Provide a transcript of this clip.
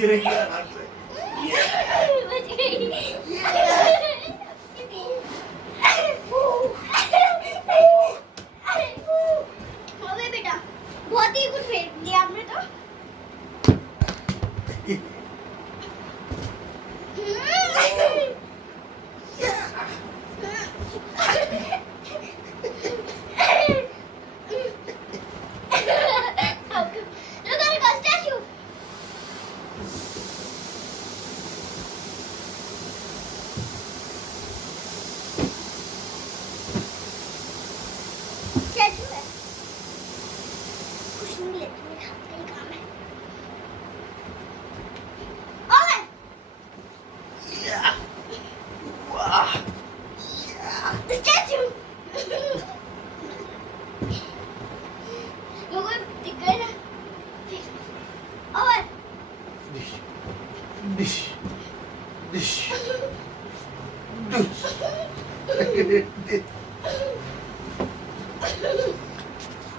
गिर गया हाथ से। बच गई। हो गए बेटा, बहुत ही कुछ फेंक दिया आपने तो। Look at the statue. Statue है। कुछ नहीं लेते, मेरे हाथ का ही काम है। ओए! वाह The statue. लोगों को दिख गए ना? ओए! Dish dish dish dish